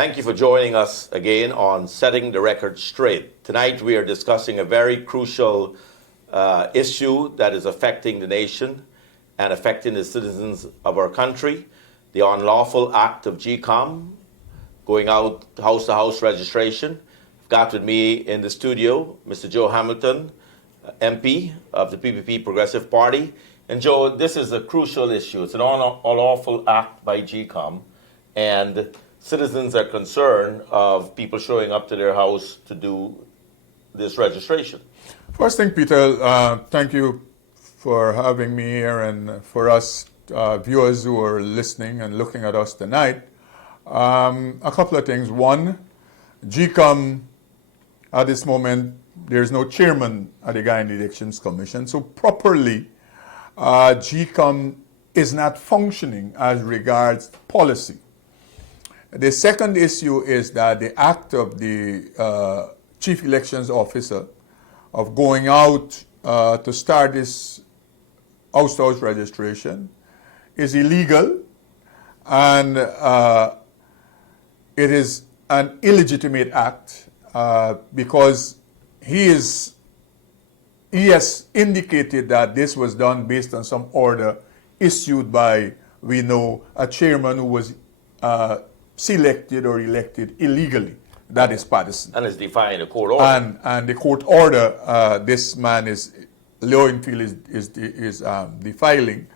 Thank you for joining us again on Setting the Record Straight. Tonight we are discussing a very crucial issue that is affecting the nation and affecting the citizens of our country, the unlawful act of GECOM, going out house-to-house registration. I've got with me in the studio Mr. Joe Hamilton, MP of the PPP Progressive Party. And Joe, this is a crucial issue. It's an unlawful act by GECOM, and citizens are concerned of people showing up to their house to do this registration. First thing, Peter, thank you for having me here, and for us viewers who are listening and looking at us tonight. A couple of things. One, GECOM, at this moment, there's no chairman at the Guyana Elections Commission, so properly, GECOM is not functioning as regards policy. The second issue is that the act of the Chief Elections Officer of going out to start this house-to-house registration is illegal, and it is an illegitimate act because he has indicated that this was done based on some order issued by, we know, a chairman who was selected or elected illegally. That is partisan. And it's defying a court order. And the court order, this man Lowenfield is defiling.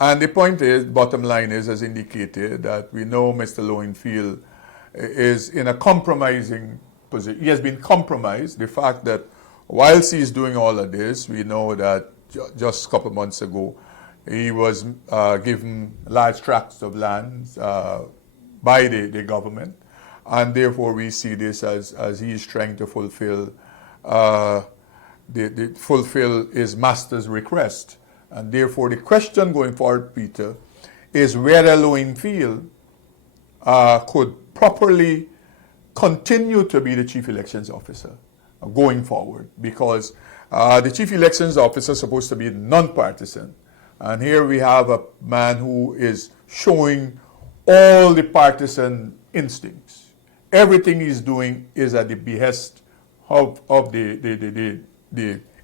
And the point is, bottom line is, as indicated, that we know Mr. Lowenfield is in a compromising position. He has been compromised. The fact that whilst he's doing all of this, we know that just a couple of months ago, he was given large tracts of land by the government. And therefore, we see this as he is trying to fulfill fulfill his master's request. And therefore, the question going forward, Peter, is whether Lowenfield could properly continue to be the Chief Elections Officer going forward, because the Chief Elections Officer is supposed to be non-partisan. And here we have a man who is showing all the partisan instincts. Everything he's doing is at the behest of the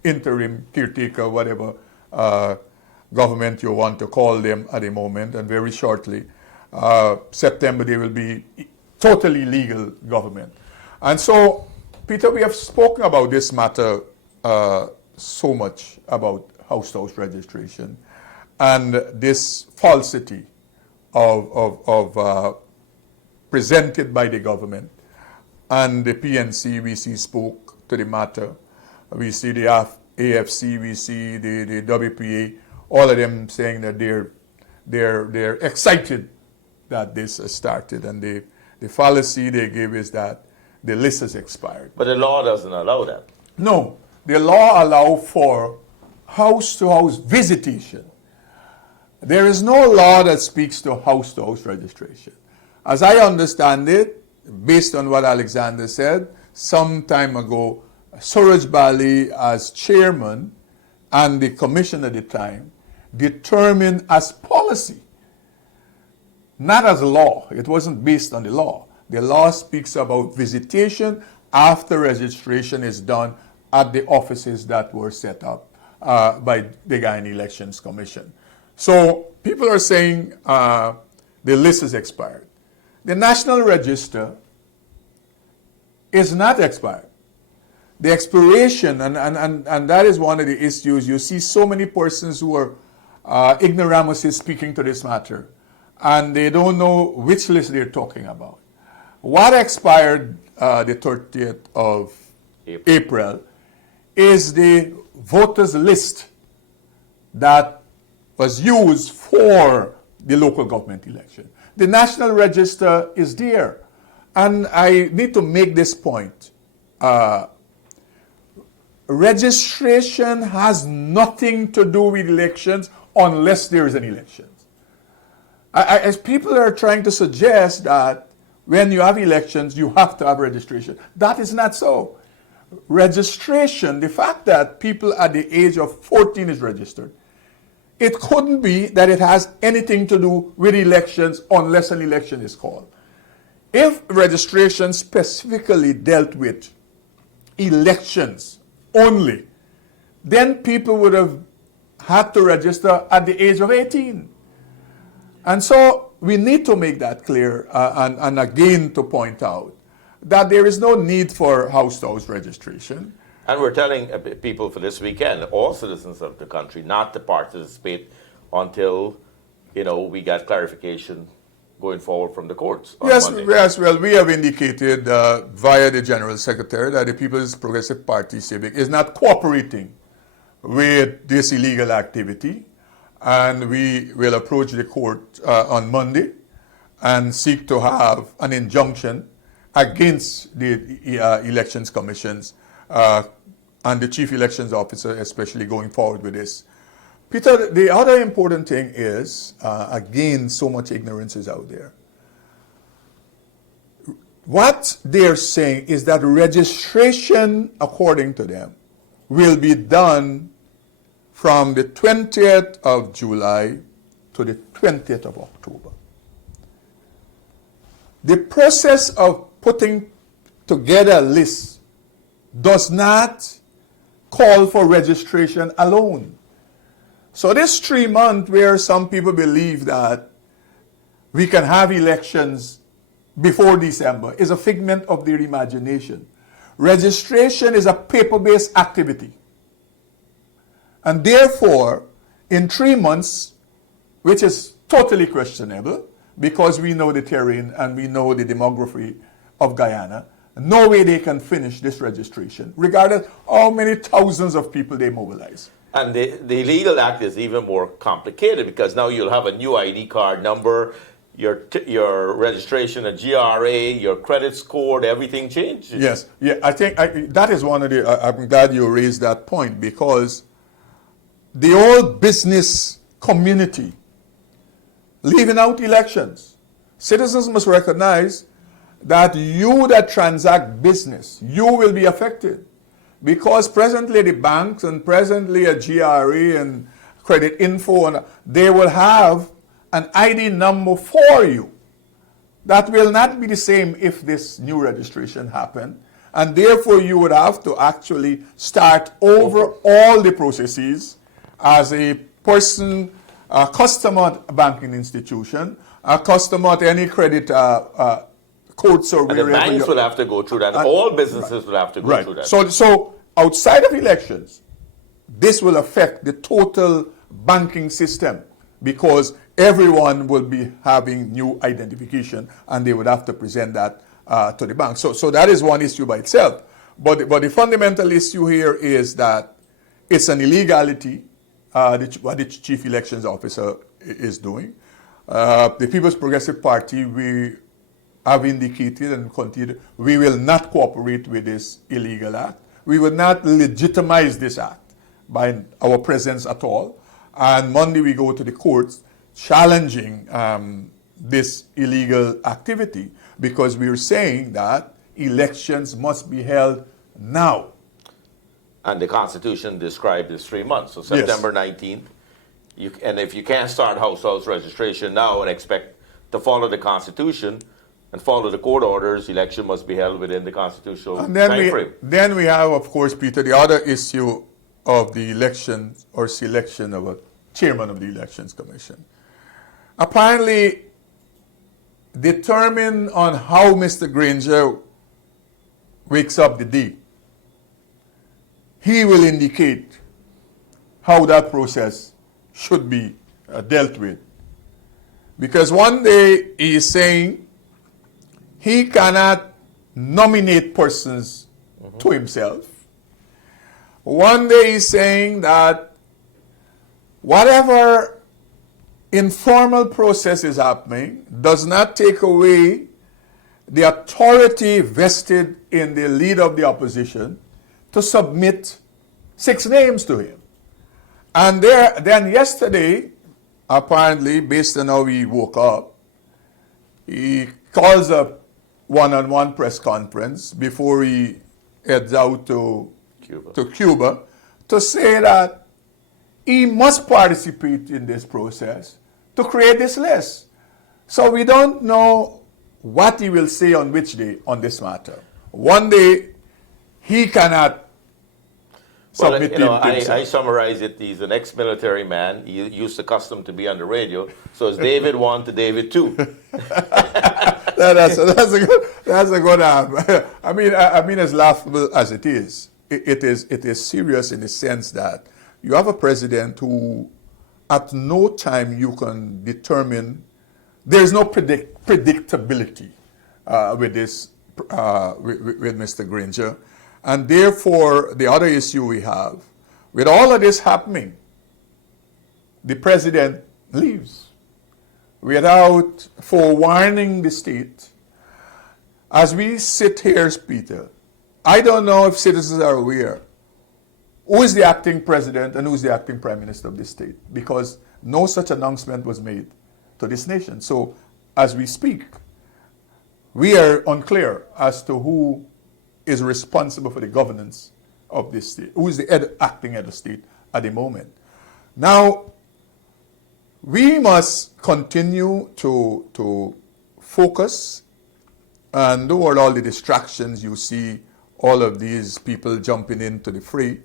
interim caretaker, whatever government you want to call them at the moment. And very shortly, September, they will be totally legal government. And so, Peter, we have spoken about this matter so much about house-to-house registration and this falsity of presented by the government. And the PNC, we see, spoke to the matter. We see the AFC, we see the WPA, all of them saying that they're excited that this has started. And the fallacy they give is that the list has expired. But the law doesn't allow that. No, the law allows for house-to-house visitation. There is no law that speaks to house-to-house registration. As I understand it, based on what Alexander said, some time ago, Suraj Bali, as chairman, and the commission at the time, determined as policy, not as law. It wasn't based on the law. The law speaks about visitation after registration is done at the offices that were set up by the Guyana Elections Commission. So people are saying the list is expired. The National Register is not expired. The expiration, and that is one of the issues. You see so many persons who are ignoramuses speaking to this matter, and they don't know which list they're talking about. What expired the 30th of April is the voters list that was used for the local government election. The National Register is there. And I need to make this point. Registration has nothing to do with elections unless there is an election. As people are trying to suggest that when you have elections, you have to have registration. That is not so. Registration, the fact that people at the age of 14 is registered, it couldn't be that it has anything to do with elections unless an election is called. If registration specifically dealt with elections only, then people would have had to register at the age of 18. And so we need to make that clear and again to point out that there is no need for house-to-house registration. And we're telling people for this weekend, all citizens of the country, not to participate until, we got clarification going forward from the courts on Monday. Yes, well, we have indicated via the General Secretary that the People's Progressive Party Civic is not cooperating with this illegal activity, and we will approach the court on Monday and seek to have an injunction against the Elections Commissions and the Chief Elections Officer, especially going forward with this. Peter, the other important thing is, again, so much ignorance is out there. What they're saying is that registration, according to them, will be done from the 20th of July to the 20th of October. The process of putting together a list does not call for registration alone. So this 3 months where some people believe that we can have elections before December is a figment of their imagination. Registration is a paper-based activity. And therefore, in 3 months, which is totally questionable, because we know the terrain and we know the demography of Guyana, no way they can finish this registration, regardless how many thousands of people they mobilize. And the legal act is even more complicated because now you'll have a new ID card number, your registration, a GRA, your credit score, everything changes. Yes, yeah, I think that is one of the, I'm glad you raised that point, because the whole business community, leaving out elections, citizens must recognize that you that transact business, you will be affected. Because presently the banks and presently a GRA and credit info, and they will have an ID number for you. That will not be the same if this new registration happened. And therefore you would have to actually start over all the processes as a person, a customer at a banking institution, a customer at any credit courts or wherever. And the banks will have to go through that. All businesses will have to go through that. So outside of elections, this will affect the total banking system because everyone will be having new identification and they would have to present that to the bank. So that is one issue by itself. But the fundamental issue here is that it's an illegality, what the Chief Elections Officer is doing. The People's Progressive Party, we have indicated and continued, we will not cooperate with this illegal act. We will not legitimize this act by our presence at all. And Monday we go to the courts challenging this illegal activity because we are saying that elections must be held now. And the Constitution described as 3 months, so September 19th. And if you can't start house registration now and expect to follow the Constitution and follow the court orders, election must be held within the constitutional time frame. Then we have, of course, Peter, the other issue of the election or selection of a chairman of the Elections Commission. Apparently, determined on how Mr. Granger wakes up the day, he will indicate how that process should be dealt with. Because one day he is saying he cannot nominate persons to himself. One day he's saying that whatever informal process is happening does not take away the authority vested in the leader of the opposition to submit 6 names to him. And then yesterday, apparently, based on how he woke up, he calls a one-on-one press conference before he heads out to Cuba to say that he must participate in this process to create this list. So we don't know what he will say on which day on this matter. One day, he cannot submit to himself. I summarize it. He's an ex-military man. He used the custom to be on the radio. So it's David 1 to David 2. That's a good I mean, as laughable as it is, it is serious in the sense that you have a president who, at no time you can determine. There is no predictability with this with Mr. Granger, and therefore the other issue we have, with all of this happening, the president leaves without forewarning the state. As we sit here, Peter, I don't know if citizens are aware who is the acting president and who is the acting prime minister of this state, because no such announcement was made to this nation. So, as we speak, we are unclear as to who is responsible for the governance of this state, who is the acting head of state at the moment. Now, we must continue to focus and lower all the distractions. You see all of these people jumping into the fray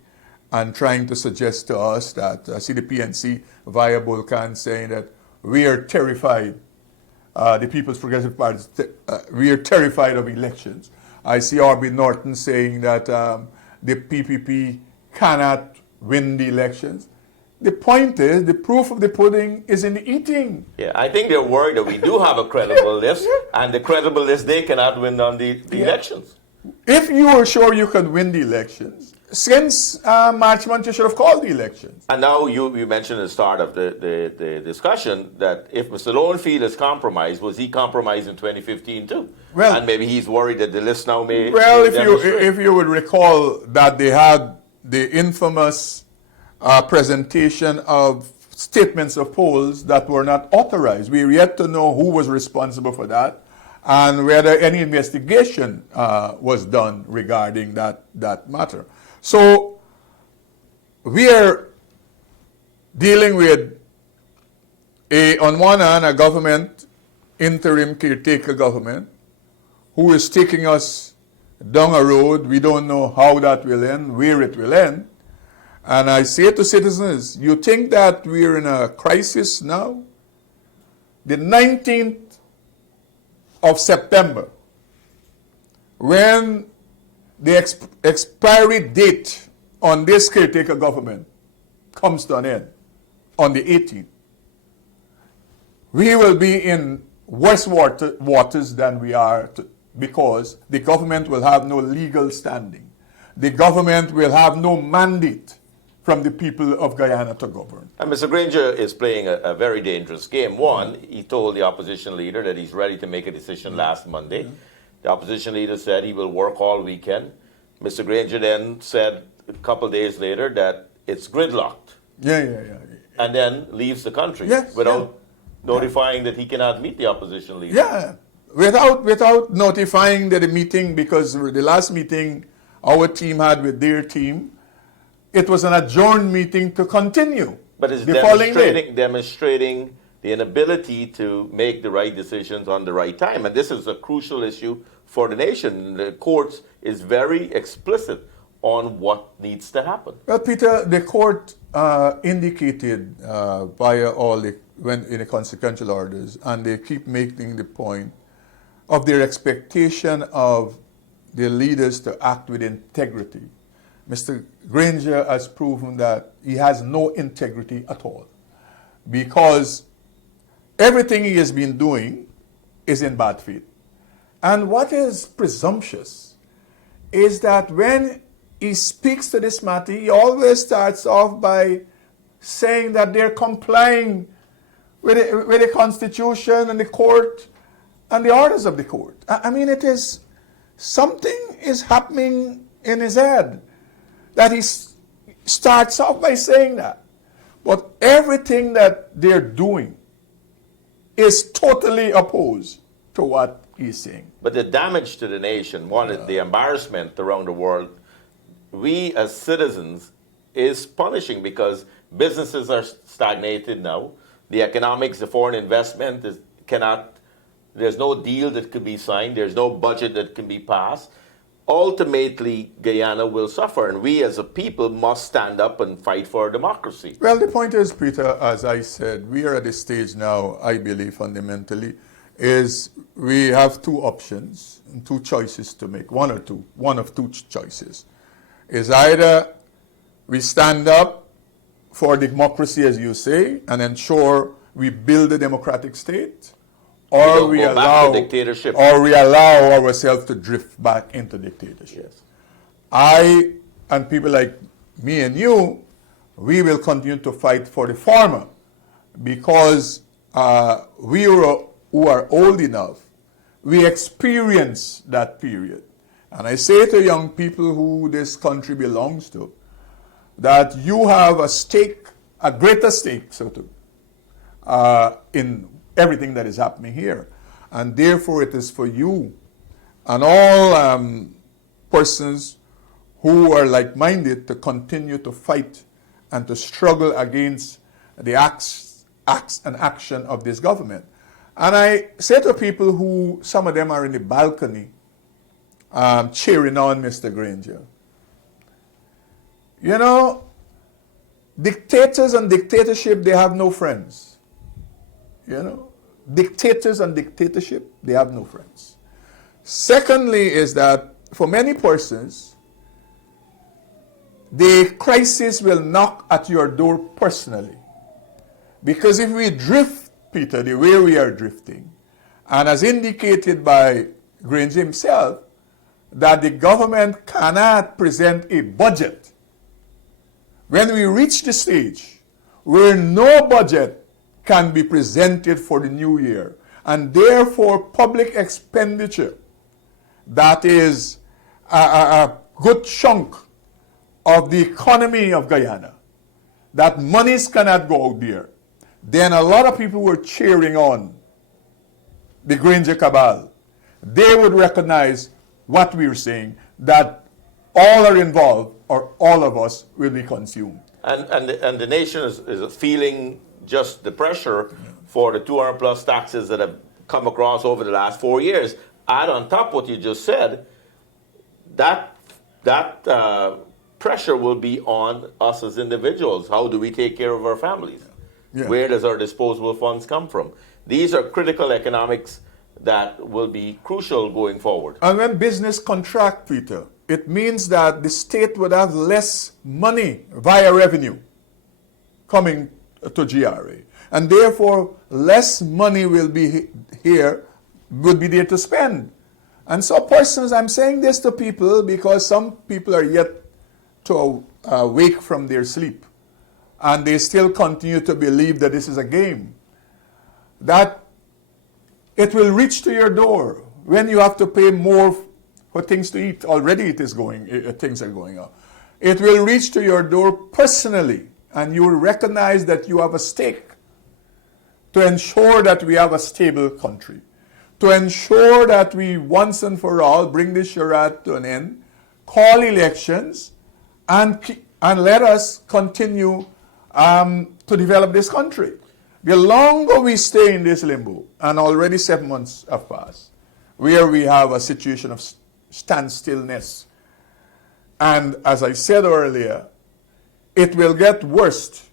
and trying to suggest to us that, I see the PNC via Bulkan saying that we are terrified, the People's Progressive Party, we are terrified of elections. I see R.B. Norton saying that the PPP cannot win the elections. The point is, the proof of the pudding is in the eating. Yeah, I think they're worried that we do have a credible list, and the credible list, they cannot win on the elections. If you were sure you could win the elections, since March month, you should have called the elections. And now you mentioned at the start of the discussion that if Mr. Lowenfield is compromised, was he compromised in 2015 too? Well, and maybe he's worried that the list now may. Well, may if you would recall that they had the infamous presentation of statements of polls that were not authorized. We are yet to know who was responsible for that and whether any investigation was done regarding that matter. So we are dealing with, on one hand, a government, interim caretaker government, who is taking us down a road. We don't know how that will end, where it will end. And I say to citizens, you think that we're in a crisis now? The 19th of September, when the expiry date on this caretaker government comes to an end, on the 18th, we will be in worse waters than we are because the government will have no legal standing. The government will have no mandate from the people of Guyana to govern. And Mr. Granger is playing a very dangerous game. One, he told the opposition leader that he's ready to make a decision last Monday. Mm-hmm. The opposition leader said he will work all weekend. Mr. Granger then said a couple days later that it's gridlocked. Yeah. And then leaves the country without notifying that he cannot meet the opposition leader. Yeah, without notifying the meeting, because the last meeting our team had with their team, it was an adjourned meeting to continue. But it's demonstrating the inability to make the right decisions on the right time. And this is a crucial issue for the nation. The courts is very explicit on what needs to happen. Well, Peter, the court indicated via all in the consequential orders, and they keep making the point of their expectation of the leaders to act with integrity. Mr. Granger has proven that he has no integrity at all, because everything he has been doing is in bad faith. And what is presumptuous is that when he speaks to this matter, he always starts off by saying that they're complying with the Constitution and the court and the orders of the court. I mean, it is something is happening in his head that he starts off by saying that. But everything that they're doing is totally opposed to what he's saying. But the damage to the nation, the embarrassment around the world, we as citizens is punishing, because businesses are stagnated now. The economics, the foreign investment cannot There's no deal that can be signed. There's no budget that can be passed. Ultimately, Guyana will suffer, and we as a people must stand up and fight for democracy. Well, the point is, Peter, as I said, we are at a stage now, I believe fundamentally, is we have two options and two choices to make, one of two choices. Is either we stand up for democracy, as you say, and ensure we build a democratic state, or we allow dictatorship, or we allow ourselves to drift back into dictatorship. Yes. I and people like me and you, we will continue to fight for the former, because we who are old enough, we experience that period. And I say to young people who this country belongs to, that you have a stake, a greater stake, in everything that is happening here. And therefore it is for you and all persons who are like-minded to continue to fight and to struggle against the acts and action of this government. And I say to people who, some of them are in the balcony cheering on Mr. Granger, you know, dictators and dictatorship, they have no friends. You know, dictators and dictatorship, they have no friends. Secondly is that for many persons, the crisis will knock at your door personally. Because if we drift, Peter, the way we are drifting, and as indicated by Granger himself, that the government cannot present a budget. When we reach the stage where no budget can be presented for the new year, and therefore public expenditure that is a good chunk of the economy of Guyana, that monies cannot go out there, then a lot of people were cheering on the Granger cabal. They would recognize what we were saying, that all are involved, or all of us will be consumed. And the nation is feeling just the pressure for the 200 plus taxes that have come across over the last 4 years. Add on top what you just said, that pressure will be on us as individuals. How do we take care of our families? Yeah. Where does our disposable funds come from? These are critical economics that will be crucial going forward. And when business contract, Peter, it means that the state would have less money via revenue coming to GRA. And therefore, less money will be here, would be there to spend. And so persons, I'm saying this to people because some people are yet to wake from their sleep. And they still continue to believe that this is a game. That it will reach to your door when you have to pay more for things to eat. Already it is things are going up. It will reach to your door personally, and you will recognize that you have a stake to ensure that we have a stable country, to ensure that we once and for all bring this charade to an end, call elections, and let us continue to develop this country. The longer we stay in this limbo, and already 7 months have passed, where we have a situation of standstillness, and as I said earlier, it will get worse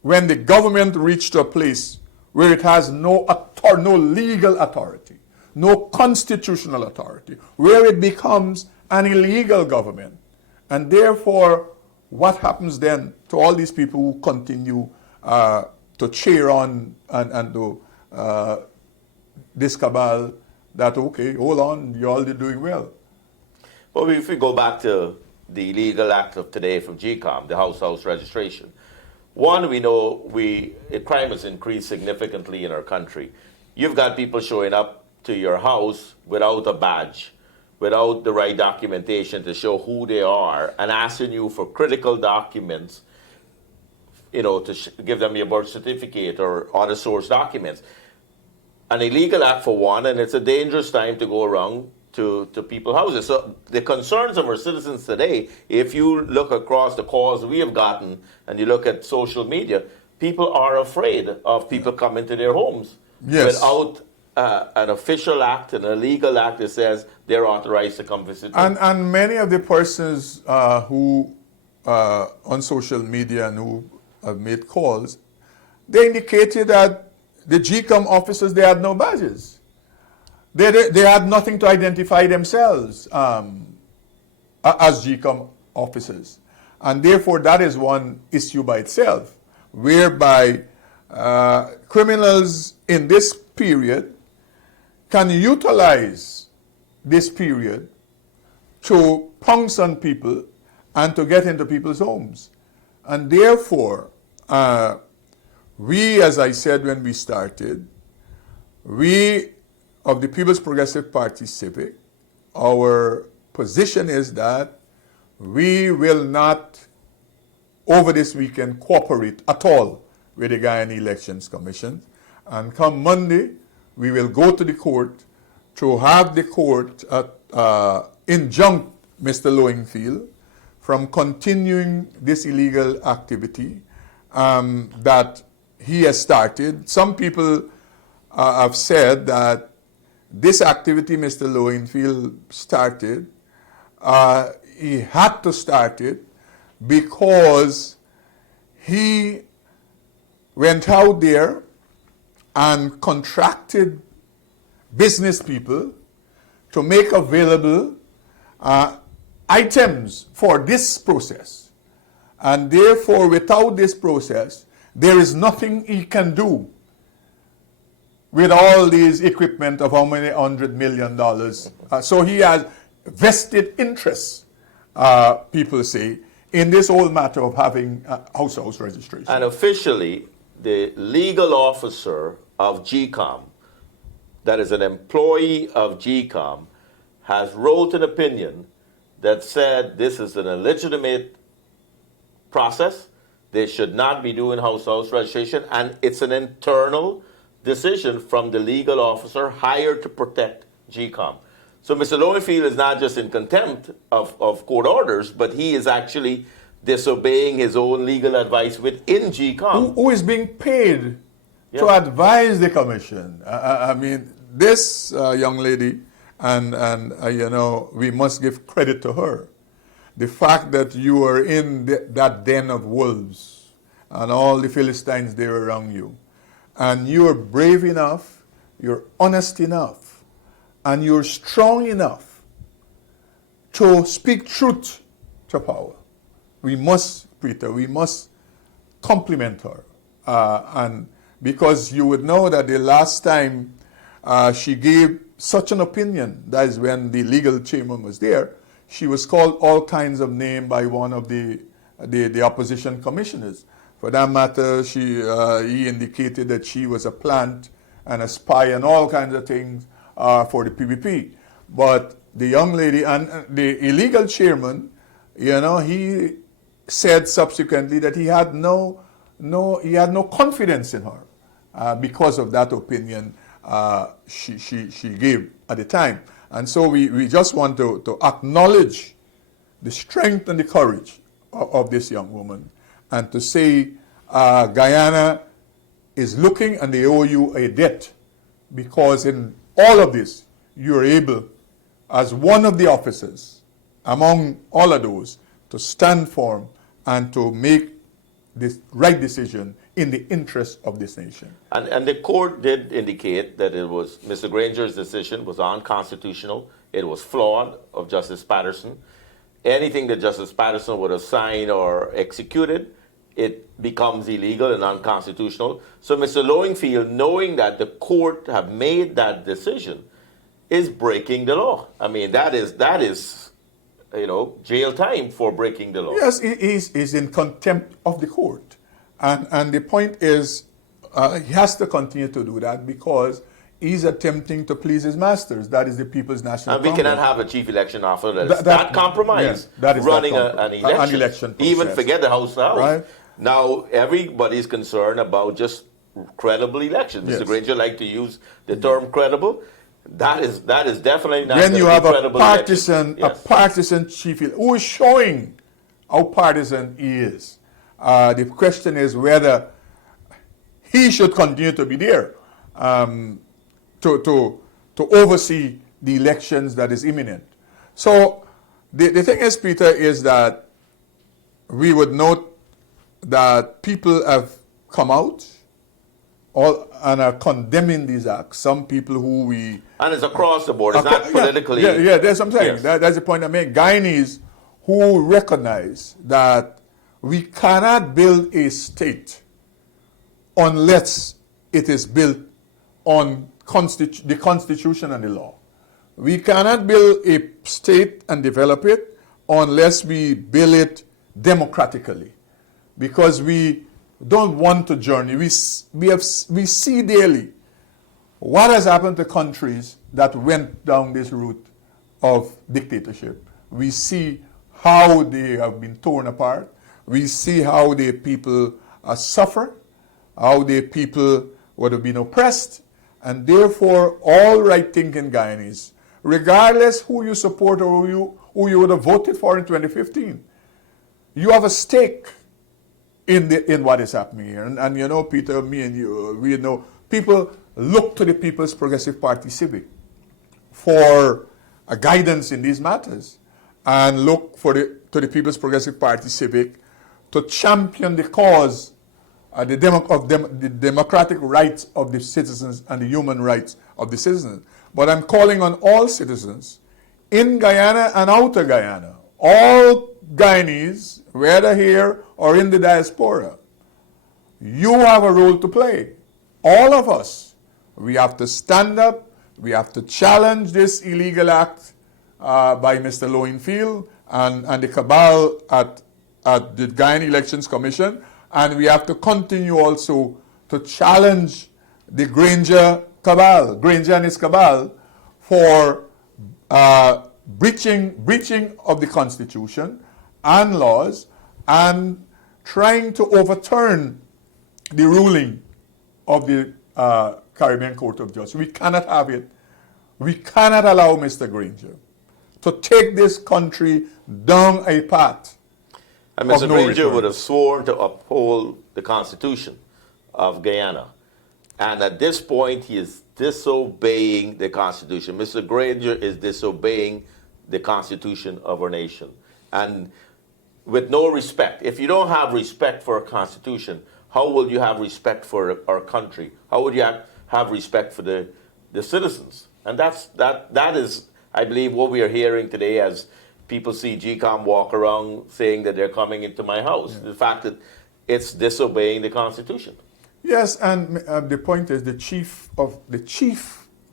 when the government reaches to a place where it has no legal authority, no constitutional authority, where it becomes an illegal government. And therefore, what happens then to all these people who continue to cheer on and to this cabal that, okay, hold on, you're all doing well? Well, if we go back to the legal act of today from GECOM, the house registration, one, we know crime has increased significantly in our country. You've got people showing up to your house without a badge, without the right documentation to show who they are, and asking you for critical documents, to give them your birth certificate or other source documents. An illegal act for one, and it's a dangerous time to go around to people's houses. So the concerns of our citizens today, if you look across the calls we have gotten and you look at social media, people are afraid of people coming to their homes Yes. without an official act and a legal act that says they're authorized to come visit them. And many of the persons who on social media and who have made calls, they indicated that the GECOM officers, they had no badges. They had nothing to identify themselves as GECOM officers. And therefore, that is one issue by itself, whereby criminals in this period can utilize this period to pounce on people and to get into people's homes. And therefore, we, as I said when we started, we of the People's Progressive Party Civic, our position is that we will not, over this weekend, cooperate at all with the Guyana Elections Commission. And come Monday, we will go to the court to have the court injunct Mr. Lowenfield from continuing this illegal activity that he has started. Some people have said that this activity Mr. Lowenfield started, he had to start it because he went out there and contracted business people to make available items for this process. And therefore, without this process, there is nothing he can do with all these equipment of how many $100 million. So he has vested interests, people say, in this whole matter of having house registration. And officially, the legal officer of GECOM, that is an employee of GECOM, has wrote an opinion that said this is an illegitimate process. They should not be doing house registration, and it's an internal decision from the legal officer hired to protect GECOM. So Mr. Lowenfield is not just in contempt of court orders, but he is actually disobeying his own legal advice within GECOM. Who is being paid to advise the commission. I mean, this young lady, and you know, we must give credit to her. The fact that you are in that den of wolves and all the Philistines there around you, and you're brave enough, you're honest enough, and you're strong enough to speak truth to power. We must, Peter, we must compliment her. And because you would know that the last time she gave such an opinion, that is when the legal chairman was there, she was called all kinds of names by one of the opposition commissioners. For that matter, he indicated that she was a plant and a spy and all kinds of things for the PPP. But the young lady and the illegal chairman, you know, he said subsequently that he had no confidence in her because of that opinion she gave at the time. And so we just want to acknowledge the strength and the courage of this young woman, and to say Guyana is looking and they owe you a debt, because in all of this you are able, as one of the officers among all of those, to stand firm and to make this right decision in the interest of this nation. And the court did indicate that it was Mr. Granger's decision was unconstitutional. It was flawed of Justice Patterson. Anything that Justice Patterson would have signed or executed, it becomes illegal and unconstitutional. So Mr. Lowenfield, knowing that the court have made that decision, is breaking the law. I mean, that is, you know, jail time for breaking the law. Yes, he's in contempt of the court. And the point is, he has to continue to do that because he's attempting to please his masters. That is the People's National Congress. And we cannot have a chief election officer that is that compromised running an election. Even forget the House now. Right. Now everybody's concerned about just credible elections. Mr. Granger liked to use the term credible. That is definitely not. When you have a partisan chief who is showing how partisan he is, the question is whether he should continue to be there. to oversee the elections that is imminent. So the thing is, Peter, is that we would note that people have come out and are condemning these acts. Some people who we... And it's across the board. It's not politically... Yeah, that's what I'm saying. Yes. That's the point I make. Guyanese who recognize that we cannot build a state unless it is built on the Constitution and the law. We cannot build a state and develop it unless we build it democratically, because we don't want to journey. We see daily what has happened to countries that went down this route of dictatorship. We see how they have been torn apart. We see how the people suffer, how the people would have been oppressed, and therefore all right-thinking Guyanese, regardless who you support or who you would have voted for in 2015, you have a stake in what is happening here. And you know, Peter, me and you, we know, people look to the People's Progressive Party Civic for a guidance in these matters, and look to the People's Progressive Party Civic to champion the cause of the democratic rights of the citizens and the human rights of the citizens. But I'm calling on all citizens in Guyana and out of Guyana, all Guyanese, whether here or in the diaspora, you have a role to play. All of us. We have to stand up. We have to challenge this illegal act by Mr. Lowenfield and the cabal at the Guyana Elections Commission. And we have to continue also to challenge the Granger and his cabal for breaching of the Constitution and laws, and trying to overturn the ruling of the Caribbean Court of Justice. We cannot have it. We cannot allow Mr. Granger to take this country down a path. And Mr. No Granger return. would have sworn to uphold the Constitution of Guyana. And at this point, he is disobeying the Constitution. Mr. Granger is disobeying the Constitution of our nation. And with no respect. If you don't have respect for a Constitution, how will you have respect for our country? How would you have respect for the citizens? And that is, I believe, what we are hearing today as people see GECOM walk around saying that they're coming into my house. Yeah. The fact that it's disobeying the Constitution. Yes, and the point is the chief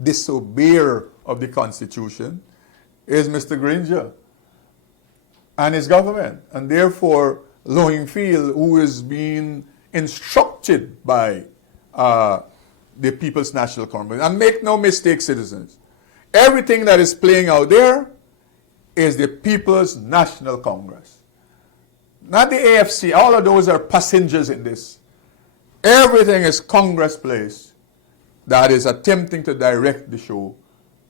disobeyer of the Constitution is Mr. Granger and his government, and therefore Lowenfield, who is being instructed by the People's National Congress. And make no mistake, citizens, everything that is playing out there is the People's National Congress. Not the AFC. All of those are passengers in this. Everything is Congress place that is attempting to direct the show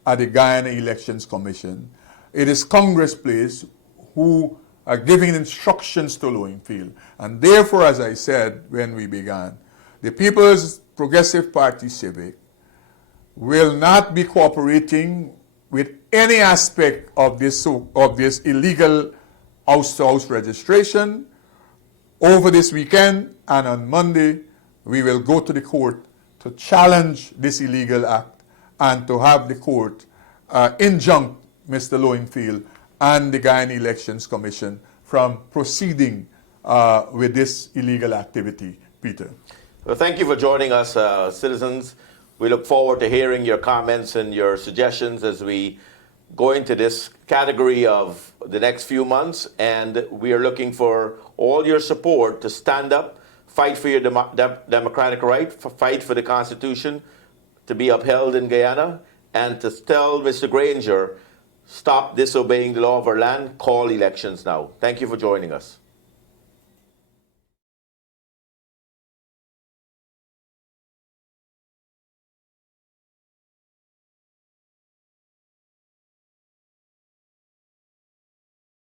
at the Guyana Elections Commission. It is Congress place who are giving instructions to Lowenfield. And therefore, as I said when we began, the People's Progressive Party Civic will not be cooperating with any aspect of this illegal house-to-house registration. Over this weekend and on Monday, we will go to the court to challenge this illegal act and to have the court injunct Mr. Lowenfield and the Guyana Elections Commission from proceeding with this illegal activity. Peter. Well, thank you for joining us, citizens. We look forward to hearing your comments and your suggestions as we go into this category of the next few months, and we are looking for all your support to stand up, fight for your democratic right, fight for the Constitution to be upheld in Guyana, and to tell Mr. Granger, stop disobeying the law of our land, call elections now. Thank you for joining us.